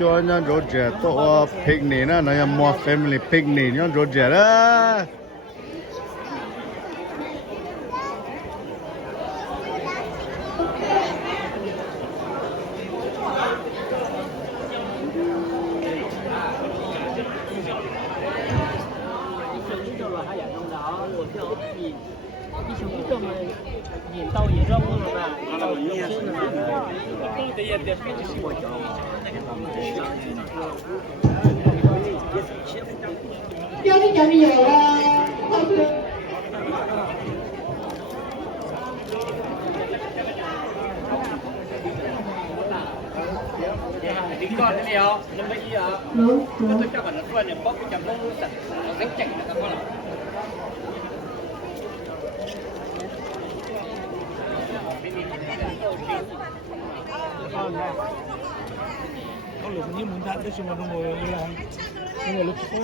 cho nhau rồi trẻ to picnic nè nó là more family picnic nhau rồi trẻ đó标准奖品有了，Tính con thế nào? Năm mấy ý à? Tôi chắc là nó quen để bóc cái chấm nó sạch, nó chảy là các con ạ. Kalau ni mudah tu cuma nombor yang ini lupa.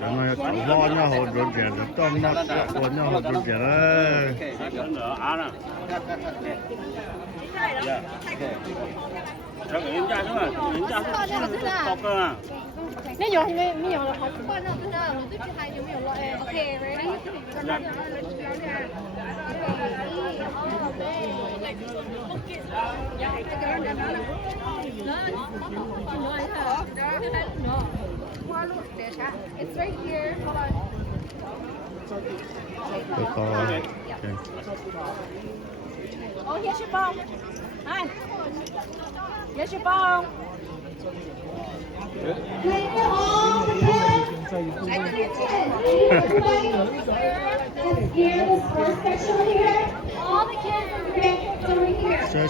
nó lo nhau hồ rồi trẻ cho nó của nhau hồ rồi trẻ đó没有了，好吃。换上真的，我这批还有没有了？哎，OK， ready？It's right here. Hold on. 哦，也是包，哎，也是包。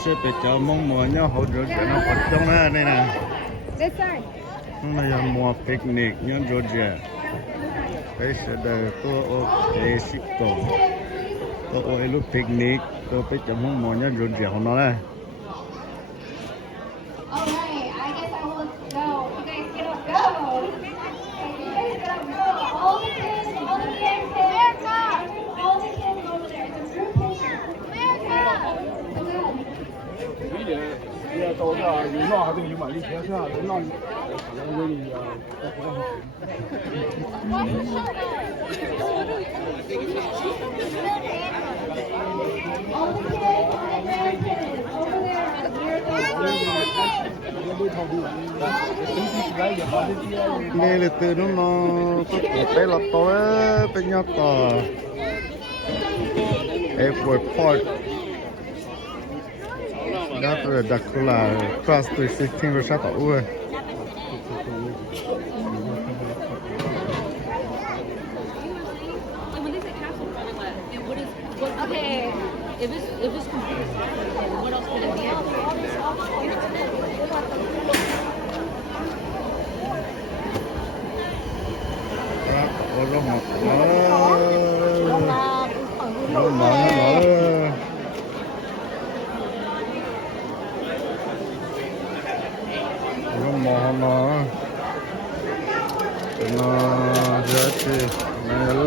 sẽ bị cho mong mùa nhau hỗ trợ cho nó phát trong đó đây nè nó là mùa picnic nhau rồi trẻ cái sẽ đời tôi ok ship tổ tôi ơi lúc picnic tôi bị cho mong mùa nhau rồi trẻ hôm đó này到这儿，有闹还得有买一天，剩下人闹，可能有你đây là từ nó có bé là to bé nhỏ to airport đó là đặc là class 316 rồi sao tao ơi Okay, it was confusing. What else could it be?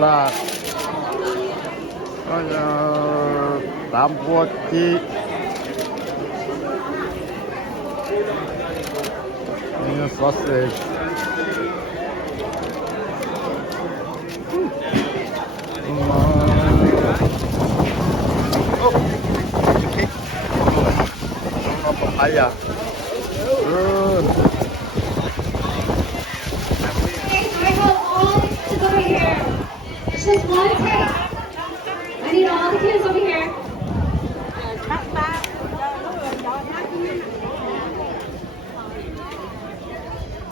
là tám quốc chi sausage papaya I have all to go here. It's just one cake. I need all the kids over here.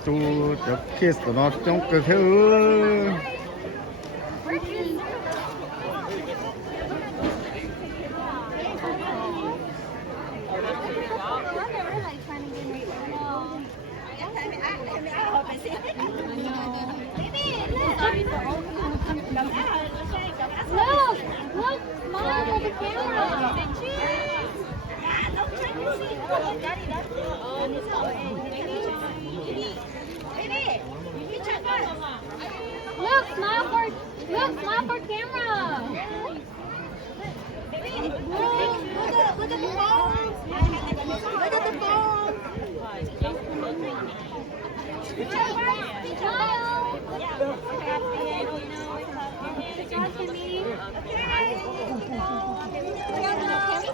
tôi chụp kiss của nó trong cái thứ Look, smile for the camera. Baby, you can check that. Look, smile for camera. Look at the phone. Look at the phone. Smile.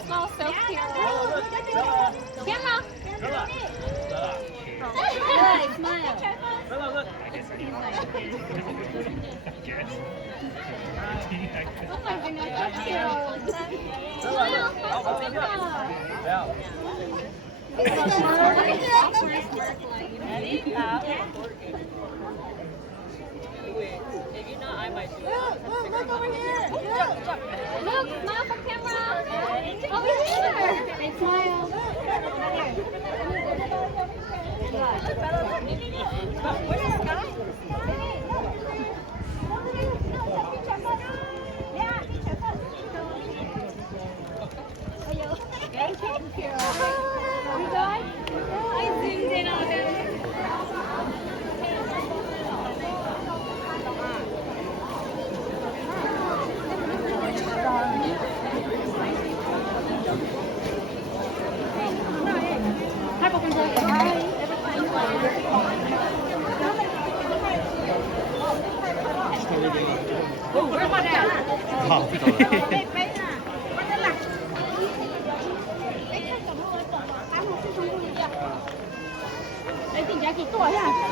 Smile so cute. Camera. Smile. Oh my goodness, that's cute. Smile. If you know, I might do it. Look over here. Look, smile for camera. Over here. And smile. I zoomed in on him.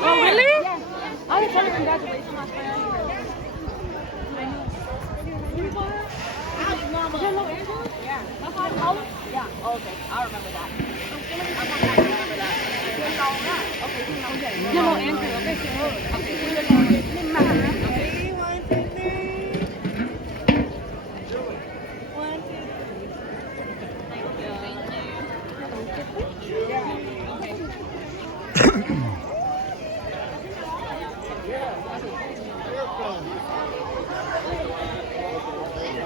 Oh, really? Yes. I was telling congratulations, my friend. Hello, Andrew? Yeah. Yeah. Oh, okay. I'll remember that. Hello, Andrew.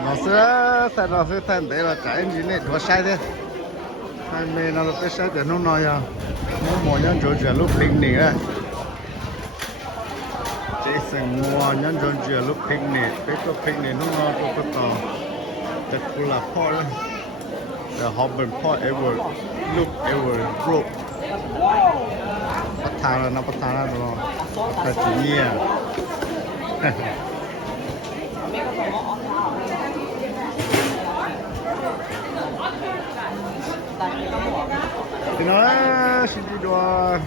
nó sẽ thành để là cái gì này đua sai thế hai mẹ nó phải sai để nó nói à mua mồi nhân rồi giờ lúc picnic á chỉ sang mua nhân rồi giờ lúc picnic cái chỗ picnic nó ngon cái chỗแต่กูละพ่อเลยแต่เขาเป็นพ่อเอเวอร์ลูกเอเวอร์รูปประธานแล้วนะประธานแล้วเนาะแต่จีเนี่ยพี่น้อยชิดดีด้วย